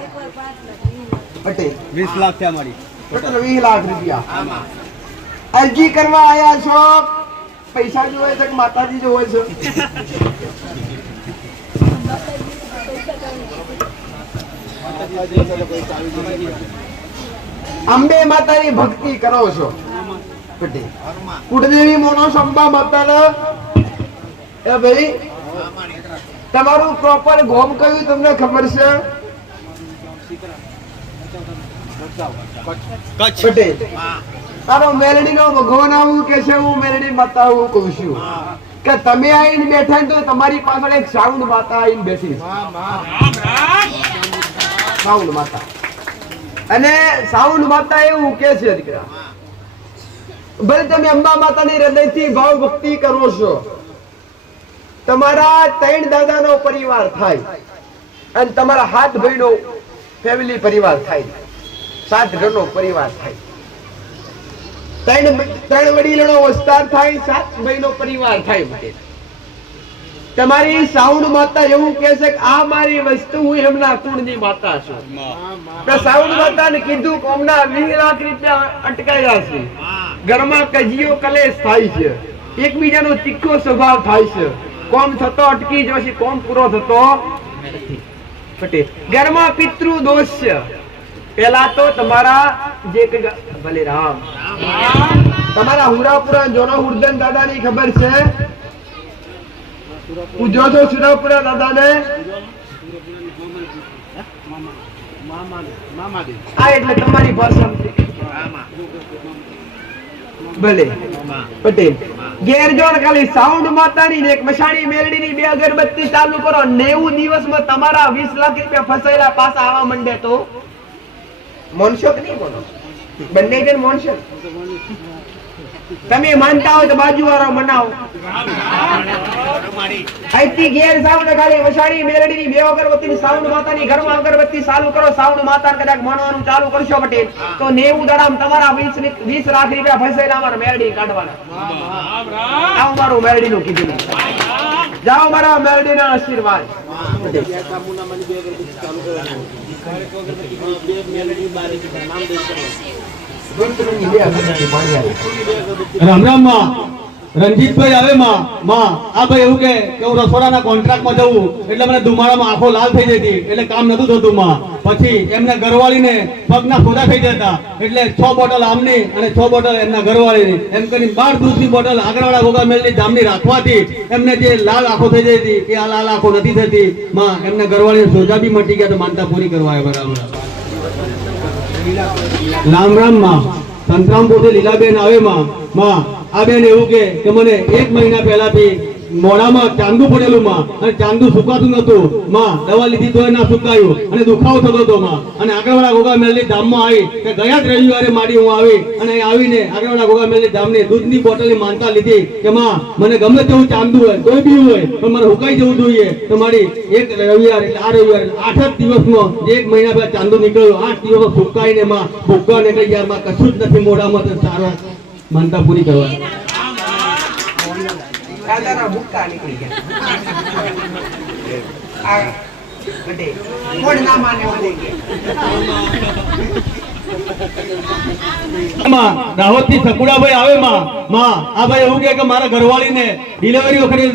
પટેલ. 20 લાખ થયા મારી ટોટલ 20 લાખ રૂપિયા અરજી કરવા આયા છો. પૈસા જોવે છે કે માતાજી જોવે છે? અંબે માતાની ભક્તિ કરો છો પટેલ. કુળદેવી મોનો સંબા માતાના એ ભાઈ તમારું પ્રોપર ગોમ કયું તમને ખબર છે? પટેલ તારો મેલડી નો ભગવાન આવું કે છે હું મેલડી માતા આવું કહું છું કે તમે આવીને બેઠા ને તો તમારી પાછળ એક સાઉન્ડ માતા આવીને બેઠી છે. સાઉન્ડ માતા અને સાઉન્ડ માતા એવું કે છે દીકરા ભલે તમે અંબા માતાની હૃદયથી ભાવ ભક્તિ કરો છો તમારા 3 દાદાનો પરિવાર થાય અને તમારા 7 ભાઈનો ફેમિલી પરિવાર થાય, 7 ઘરનો પરિવાર થાય, 3 વડીલોનો વિસ્તાર થાય, 7 ભાઈનો પરિવાર થાય. તમારી સાઉન્ડ માતા એવું કહે છે કે આ મારી વસ્તુ હું એમના કુળની માતા છું. સાઉન્ડ માતાને કીધું કે હમણાં 20 લાખ રૂપિયા અટકાયા છે, ઘરમાં કજીયો કલેશ થાય છે, એકબીજાનો તીખો સ્વભાવ થાય છે, કોમ થતો અટકી જશે, કોમ પૂરો થતો પટેલ. ઘરમાં પિતૃ દોષ છે. પેલા તો તમારા જે ભલે રામ તમારા હુરાપુરા જોનો હુરદન દાદાની ખબર છે? પૂજો છો સુરાપુરા દાદાને? આ એટલે તમારી ભાષા ભલે પટેલ. ઘેર જોડ ખાલી સાઉન્ડ માતાની એક મશાણી મેલડીની 2 અગરબત્તી ચાલુ કરો 90 દિવસમાં તમારા 20 લાખ રૂપિયા ફસાયેલા પાછા આવવા માંડે તો મોનશો કે નહીં બોલો? બંને જણ મોનશો. તમે માનતા હો તો બાજુ વાળા મનાવો. અહીંથી ઘેર સાઉન્ડ ખાલી મશાણી મેલડીની 2 અગરબત્તીની સાઉન્ડ માતાની ઘરમાં અગરબત્તી ચાલુ કરો, સાઉન્ડ માતા કદાચ માનવાનું ચાલુ કરશો પટેલ તો 90 દાડામાં તમારા 20 લાખ રૂપિયા ફસાયેલા અમારા મેલડી કાઢવાના. આવો મારું મેલડીનું કીધું. જાઓ મારા મેલડીના આશીર્વાદ. રામ રામ માં. રણજીતભાઈ આવે માં આ ભાઈ એવું કે હું રસોડાના કોન્ટ્રાક્ટમાં જવું એટલે મને ધુમાડામાં આંખો લાલ થઈ જતી એટલે કામ નતું થતું માં. પછી એમને ઘરવાળીને પગના ફોડા થઈ જતા એટલે 6 બોટલ આમની અને 6 બોટલ એમના ઘરવાળીની એમ કરીને 12 દૂધની બોટલ આગળવાળા ગોગા મેલની જામની રાખવાથી એમને જે લાલ આંખો થઈ જતી એ આ લાલ આંખો નથી થતી માં. એમને ઘરવાળીને સોજા બી મટી ગયા તો માનતા પૂરી કરવા આવ્યા. બરાબર રામ રામ માં. સંતરામપુરથી લીલાબેન આવે માં આ બેન એવું કે મને 1 મહિના પહેલાથી મોઢામાં ચાંદુ પડેલું માં અને ચાંદુ સુકાતું નતું માં, દવા લીધી તોય ના સુકાયું અને દુખાવો થતો હતો માં. અને આગળવાળા ગોગા મેલની ધામમાં આવી કે ગયા જ રવિવારે માડી હું આવી અને અહીં આવીને આગળવાળા ગોગા મેલની ધામની દૂધની બોટલની માનતા લીધી કે માં મને ગમે તેવું ચાંદુ હોય કોઈ બી હોય પણ મને હુકાઈ જવું જોઈએ. તો મારી એક રવિવાર એટલે આ રવિવાર 8 જ દિવસમાં 1 મહિના પહેલા ચાંદુ નીકળ્યું, 8 દિવસ સુકાઈને માં ભૂક્કા નીકળી ગયા માં, કશું જ નથી મોઢામાં. તો સારા માનતા પૂરી કરવા દાદાના ભૂક્કા નીકળી ગયા. આ બટે કોણ ના માને મને કે દાહોદ થી સકુડાભાઈ આવે માં આ ભાઈ એવું કે મારા ઘરવાળીને ડિલિવરી વખતે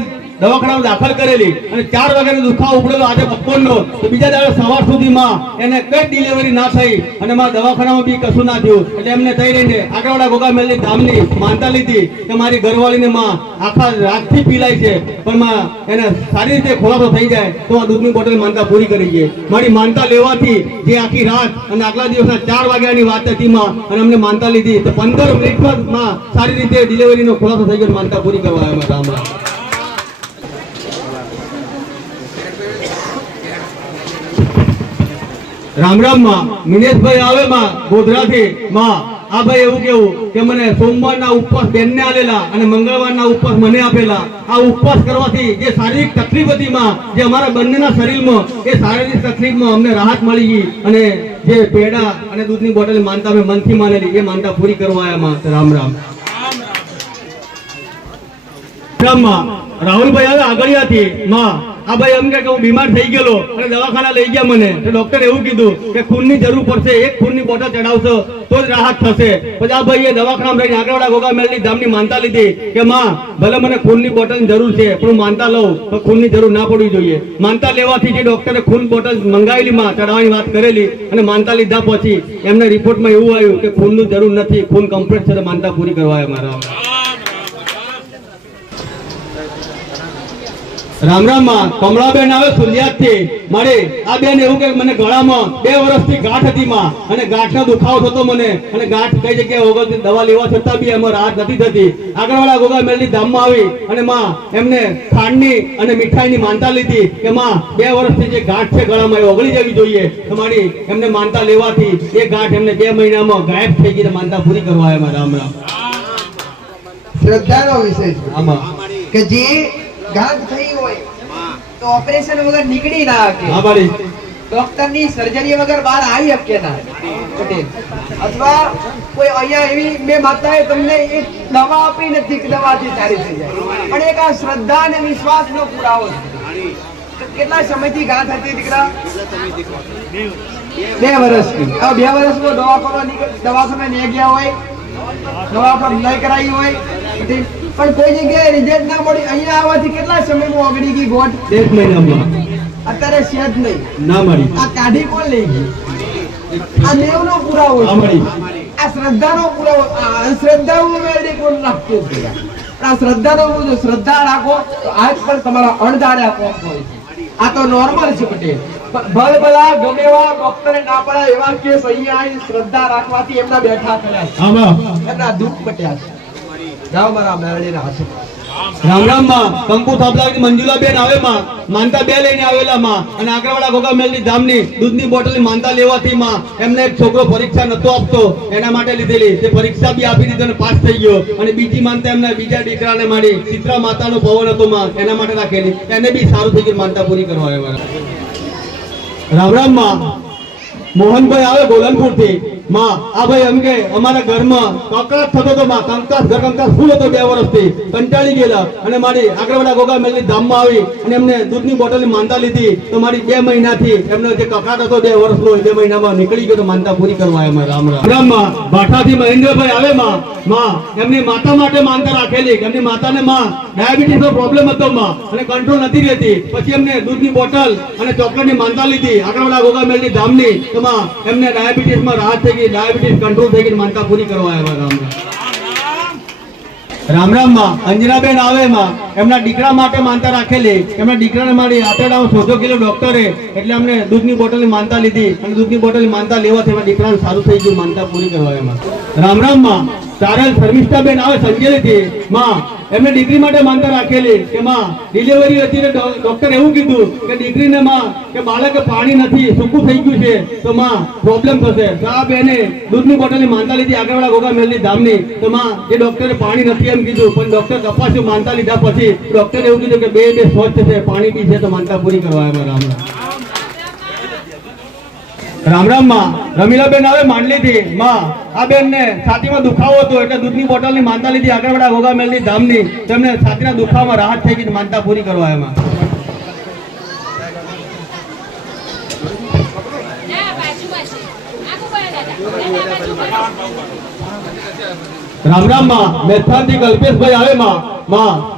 દવાખાનામાં દાખલ કરેલી અને 4 વાગ્યાનો દુખાવો ઉપડેલો આજે બપોરનો. તો બીજા દાડે સવાર સુધીમાં એને કઈ ડિલિવરી ના થઈ અને મારા દવાખાનામાં બી કશું ના થયું. એટલે એમને થઈ રહીને આગળવાળા ગોગા મેલની ધામની માનતા લીધી કે મારી ઘરવાળીને માં આખા રાતથી પીલાય છે પણ માં એને સારી રીતે ખોરાકો થઈ જાય તો આ દૂધની બોટલ માનતા પૂરી કરી છે. મારી માનતા લેવાથી જે આખી રાત અને આગલા દિવસના 4 વાગ્યાની વાત હતી માં અને અમને માનતા લીધી તો 15 મિનિટમાં માં સારી રીતે ડિલિવરીનો ખોરાકો થઈ ગયો, માનતા પૂરી કરવા આવ્યા રામ રામ. રામ રામ માં મિનેશભાઈ આવે માં ગોધરાથી માં આ ભાઈ એવું કેવું કે મને સોમવારના ઉપવાસ બેનને આલેલા અને મંગળવારના ઉપવાસ મને આપેલા. આ ઉપવાસ કરવાથી જે શારીરિક તકલીફ હતી માં જે અમારા બંનેના શરીરમાં એ શારીરિક તકલીફમાં અમને રાહત મળી ગઈ અને જે પેડા અને દૂધની બોટલ માનતા અમે મનથી માનેલી એ માનતા પૂરી કરવા આવ્યા માં. રામ રામ. રાહુલભાઈ આવે આગળિયાથી માં આ ભાઈ એમ કે હું બીમાર થઈ ગયેલો અને દવાખાના લઈ ગયા મને. તો ડોક્ટરે એવું કીધું કે ખૂનની જરૂર પડશે, 1 ખૂનની બોટલ ચડાવશો તો જ રાહત થશે. પછી આ ભાઈએ દવાખાનામાં રહીને આગળવાળા ગોગા મેલની ધામની માનતા લીધી કે માં ભલે મને ખૂનની બોટલની જરૂર છે પણ હું માનતા લઉં તો ખૂનની જરૂર ના પડવી જોઈએ. માનતા લેવાથી જે ડોક્ટરે ખૂન બોટલ મંગાવેલી માં ચડાવવાની વાત કરેલી અને માનતા લીધા પછી એમને રિપોર્ટમાં એવું આવ્યું કે ખૂનની જરૂર નથી, ખૂન કમ્પ્લીટ છે. તો માનતા પૂરી કરવા આવ્યા મારા. રામ રામ માં કમળાબેન આવે સુલિયાદથી મારી આ બેન એવું કે મને ગળામાં 2 વર્ષથી ગાંઠ હતી માં અને ગાંઠનો દુખાવો થતો મને અને ગાંઠ કઈ જગ્યાએ વગર દવા લેવા છતાં બી એમાં રાહત નથી થતી. આગળવાળા ગોગા મેલની ધામમાં આવી અને માં એમને ખાંડની અને મીઠાઈની માનતા લીધી કે માં 2 વર્ષથી જે ગાંઠ છે ગળામાં એ ઓગળી જવી જોઈએ. તમારી એમને માનતા લેવાથી એ ગાંઠ એમને 2 મહિનામાં ગાયબ થઈ ગઈ. માનતા પૂરી કરવા આવ્યા રામ રામ. શ્રદ્ધાનો વિષય છે આમાં કે જે ગાંઠ થઈ હોય તો ઓપરેશન વગર નીકળી ના શકે. હા મારી ડોક્ટર ની સર્જરી વગર બહાર આવી શકે ના પટેલ. અથવા કોઈ અહીંયા એવી બે માતાએ તમને એક દવા આપી નથી કે દવાથી સારી થઈ જાય પણ એક આ શ્રદ્ધા અને વિશ્વાસનો પુરાવો છે. કેટલા સમયથી ગાંઠ હતી દીકરા? 2 વર્ષથી. હવે 2 વર્ષમાં દવાખાને નહીં ગયા હોય, દવાખાને નહીં કરાવી હોય પણ કોઈ જગ્યાએ રિઝલ્ટ ના મળી. અહીંયા આવવાથી કેટલા સમયમાં ઓગળી ગઈ ગોઠ? 1 મહિનામાં. અત્યારે છે જ નહીં ના મળી. આ કાઢી કોણ લઈ ગઈ? આ દેવનો પુરાવો છે. આ શ્રદ્ધાનો પુરાવો. આ અંધશ્રદ્ધા મેળવી કોણ નાખતું છે? આ શ્રદ્ધાનો શ્રદ્ધા રાખો તો આજ પણ તમારા અણધાર્યા કોમ હોય છે. આ તો નોર્મલ છે પટેલ. ભલભલા ગમે એવા ડોક્ટરે ના પડાય એવા કેસ અહીંયા આવી શ્રદ્ધા રાખવાથી એમના બેઠા થયા છે. એમના દુઃખ મટ્યા છે. જાઓ મારા મેળવીને હાથે. રામ રામ માં કંકુ થાપલાની મંજુલાબેન આવે માં માનતા 2 લઈને આવેલા માં અને આગળવાળા ગોગા મેલની ધામની દૂધની બોટલની માનતા લેવાથી માં એમને એક છોકરો પરીક્ષા નતો આપતો એના માટે લીધેલી. તે પરીક્ષા બી આપી દીધી અને પાસ થઈ ગયો. અને બીજી માનતા એમના બીજા દીકરાને મારી ચિત્રા માતાનો પવન હતો માં એના માટે રાખેલી. એને બી સારું થઈ ગયું. માનતા પૂરી કરવા આવ્યા. રામ રામ માં મોહનભાઈ આવે ગોલનપુર થી માં આ ભાઈ એમ કે અમારા ઘરમાં કકળાટ થતો હતો માં કંકાસ ફૂલ હતો 2 વર્ષથી કંટાળી ગયેલા અને મારી આગળવાળા ગોગા મેલની ધામમાં આવી અને એમને દૂધની બોટલની માનતા લીધી. તો મારી 2 મહિનાથી એમનો જે કકળાટ હતો 2 વર્ષનો 2 મહિનામાં નીકળી ગયો. તો માનતા પૂરી કરવા આવ્યા. રામ રામ. રામ માં ભાઠાથી મહેન્દ્રભાઈ આવે માં એમની માતા માટે માનતા રાખેલી. એમની માતાને માં ડાયાબિટીસનો પ્રોબ્લેમ હતો માં અને કંટ્રોલ નથી રહેતી. પછી એમને દૂધની બોટલ અને ચોકલેટની માનતા લીધી આગળવાળા ગોગા મેલની ધામની. તો માં એમને ડાયાબિટીસમાં રાહત થઈ ગઈ, ડાયાબિટીસ કંટ્રોલ થઈ ગઈ. માનતા પૂરી કરવા આવ્યા. રામ રામ. રામ રામ માં અંજનાબેન આવે માં એમના દીકરા માટે માનતા રાખેલી એમના દીકરાને મારી આંતરડામાં સોજો કિલો ડોક્ટરે એટલે અમને દૂધની બોટલની માનતા લીધી અને દૂધની બોટલની માનતા લેવાથી એમના દીકરાને સારું થઈ ગયું માનતા પૂરી કરવા એમાં રામ રામ માં તારેલ શર્મિષ્ઠાબેન આવે સંજેલીથી માં એમને દીકરી માટે માનતા રાખેલી કે માં ડિલિવરી હતી ને ડોક્ટર એવું કીધું કે દીકરીને માં કે બાળકે પાણી નથી સૂકું થઈ ગયું છે તો માં પ્રોબ્લેમ થશે તો આ બેને દૂધની બોટલની માનતા લીધી આગળવાળા ગોગા મેલની ધામની તો માં જે ડોક્ટરે પાણી નથી એમ કીધું પણ ડોક્ટર તપાસ્યું માનતા લીધા પછી ડોક્ટરે એવું કીધું કે બે સ્વચ્છ છે પાણી બી છે તો માનતા પૂરી કરવા એમાં રામ રામ માં રમીલાબેન આવે માંડલીથી માં આ બેન ને છાતીમાં દુખાવો હતો એટલે દૂધની બોટલની માનતા લીધી આગળવાળા ગોગા મેલની ધામની તેમને છાતીના દુખાવામાં રાહત થઈ ગઈ માનતા પૂરી કરવા એમાં રામ રામ માં મેથાનથી કલ્પેશભાઈ આવે માં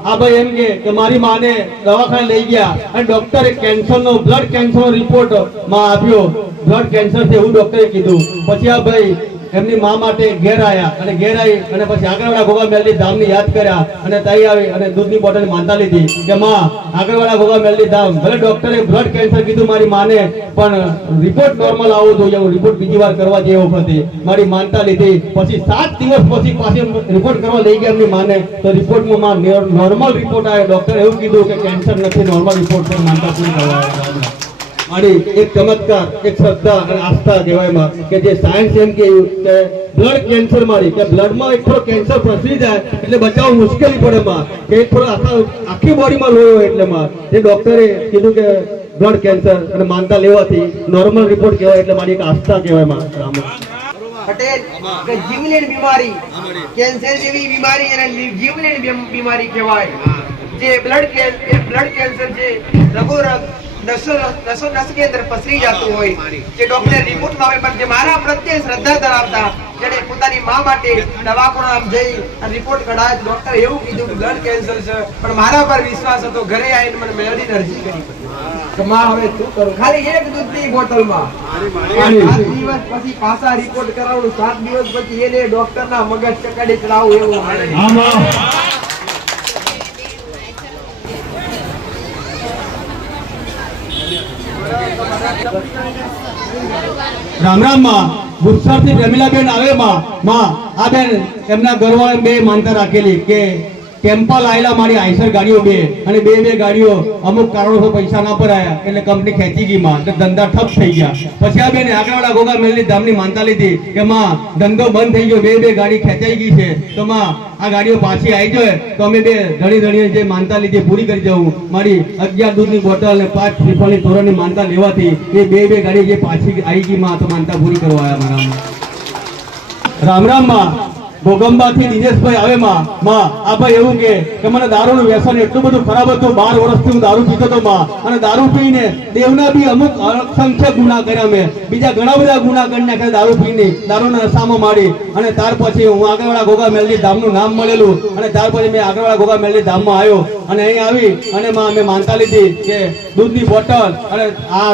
આ ભાઈ એમ કે મારી માને દવાખાને લઈ ગયા અને ડોક્ટરે કેન્સરનો બ્લડ કેન્સરનો રિપોર્ટ માં આપ્યો બ્લડ કેન્સર છે એવું ડોક્ટરે કીધું પછી આ ભાઈ એમની મા માટે ઘેર આવ્યા અને ઘેર આવી અને પછી આગળવાળા ગોગા મેલની ધામની યાદ કર્યા અને તઈ આવી અને દૂધની બોટલની માનતા લીધી કે માં આગળવાળા ગોગા મેલની ધામ ભલે ડોક્ટરે બ્લડ કેન્સર કીધું મારી માને પણ રિપોર્ટ નોર્મલ આવવો જોઈએ હું રિપોર્ટ બીજી વાર કરવા જેવો હતી મારી માનતા લીધી પછી 7 દિવસ પછી પાછી રિપોર્ટ કરવા લઈ ગયા એમની માને તો રિપોર્ટમાં નોર્મલ રિપોર્ટ આવ્યો ડોક્ટરે એવું કીધું કે કેન્સર નથી નોર્મલ રિપોર્ટ પર માનતા પૂરી કરવા મારી એક ચમત્કાર એક શ્રદ્ધા અને આસ્થા કહેવાયમાં કે જે સાયન્સ એમ કહ્યું કે બ્લડ કેન્સર મારી કે બ્લડમાં એક થોડો કેન્સર પ્રસરી જાય એટલે બચાવવું મુશ્કેલી પડે માં કે એક થોડો આખી બોડીમાં લોહી હોય એટલે માં જે ડોક્ટરે કીધું કે બ્લડ કેન્સર અને માનતા લેવાથી નોર્મલ રિપોર્ટ કહેવાય એટલે મારી એક આસ્થા કહેવાયમાં પટેલ કે જીવલેણ બીમારી કેન્સર જેવી બીમારી એને જીવલેણ બીમારી કહેવાય જે બ્લડ કેન્સર છે નસો કે અંદર પસરી જતું હોય જે ડોક્ટર રિપોર્ટ આવે પણ જે મારા પ્રત્યે શ્રદ્ધા ધરાવતા જેને પોતાની માં માટે દવાખાના જઈ અને રિપોર્ટ કઢાય ડોક્ટર એવું કીધું કે બ્લડ કેન્સર છે પણ મારા પર વિશ્વાસ હતો ઘરે આવીને મને મેળવીને અરજી કરી કે માં હવે શું કરું ખાલી એક દૂધની બોટલમાં 7 દિવસ પછી પાછા રિપોર્ટ કરાવવું 7 દિવસ પછી એને ડોક્ટરના મગજ ચકાડી ચડાવવું એવું રામ રામ માં ગુસ્સાથી રમીલાબેન આવે માં આ બેન એમના ઘરવાળા બે માનતા રાખેલી કે કેમ્પા લાયેલા મારી આઈસર ગાડીઓ બે અને બે ગાડીઓ અમુક કારણોસર પૈસા ના ભરાયા એટલે કંપની ખેંચી ગઈ માં એટલે ધંધા ઠપ થઈ ગયા પછી આ બેને આગળવાળા ગોગા મેલની ધામની માનતા લીધી કે માં ધંધો બંધ થઈ ગયો બે ગાડી ખેંચાઈ ગઈ છે તો માં આ ગાડીઓ પાછી આવી જાય તો અમે બે ધણી જે માનતા લીધી પૂરી કરી દઉં મારી 11 દૂધની બોટલ અને 5 શ્રીફળની તોરણની માનતા લેવાથી એ બે ગાડી જે પાછી આવી ગઈ માં તો માનતા પૂરી કરવા આવ્યા મારા રામ રામ માં ભોગંબાથી દિનેશભાઈ આવે માં આ ભાઈ એવું કે મને દારૂનું વ્યસન એટલું બધું ખરાબ હતું 12 વર્ષથી હું દારૂ પીતો હતો માં અને દારૂ પીને દેવના બી અમુક અસંખ્ય ગુના કર્યા મેં બીજા ઘણા બધા ગુના કરી નાખ્યા દારૂ પીને દારૂના નશામાં મારી અને ત્યાર પછી હું આગળવાળા ગોગા મેલની ધામનું નામ મળેલું અને ત્યાર પછી મેં આગળવાળા ગોગા મેલની ધામમાં આવ્યો અને અહીં આવી અને માં મેં માનતા લીધી કે દૂધની બોટલ અને આ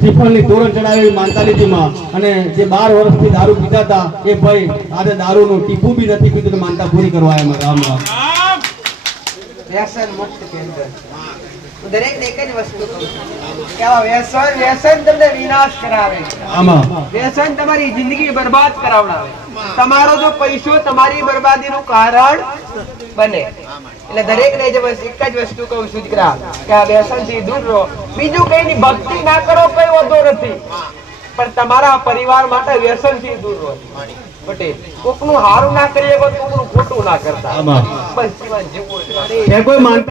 શ્રીફળની તોરણ ચડાવી માનતા લીધી માં અને જે 12 વર્ષથી દારૂ પીતા હતા એ ભાઈ આજે દારૂનું ટીપું બી નથી પીતું તો માનતા પૂરી કરવા આવ્યા રામ રામ વ્યસન મુક્ત કેન્દ્ર દરેક ને એક જ વસ્તુ કહું કે આ વ્યસન તમને વિનાશ કરાવે આમાં વ્યસન તમારી જિંદગી બરબાદ કરાવડાવે તમારો જો પૈસો તમારી બરબાદીનું કારણ બને એટલે દરેક ને જે બસ એક જ વસ્તુ કહું છું દીકરા કે આ વ્યસન થી દૂર રહો બીજું કઈની ભક્તિ ના કરો કઈ વાંધો નથી પણ તમારા પરિવાર માટે વ્યસન થી દૂર રહો પટેલ કોકનું હારું ના કરીએ કોકનું ખોટું ના કરતા બસ જીવન જીવવું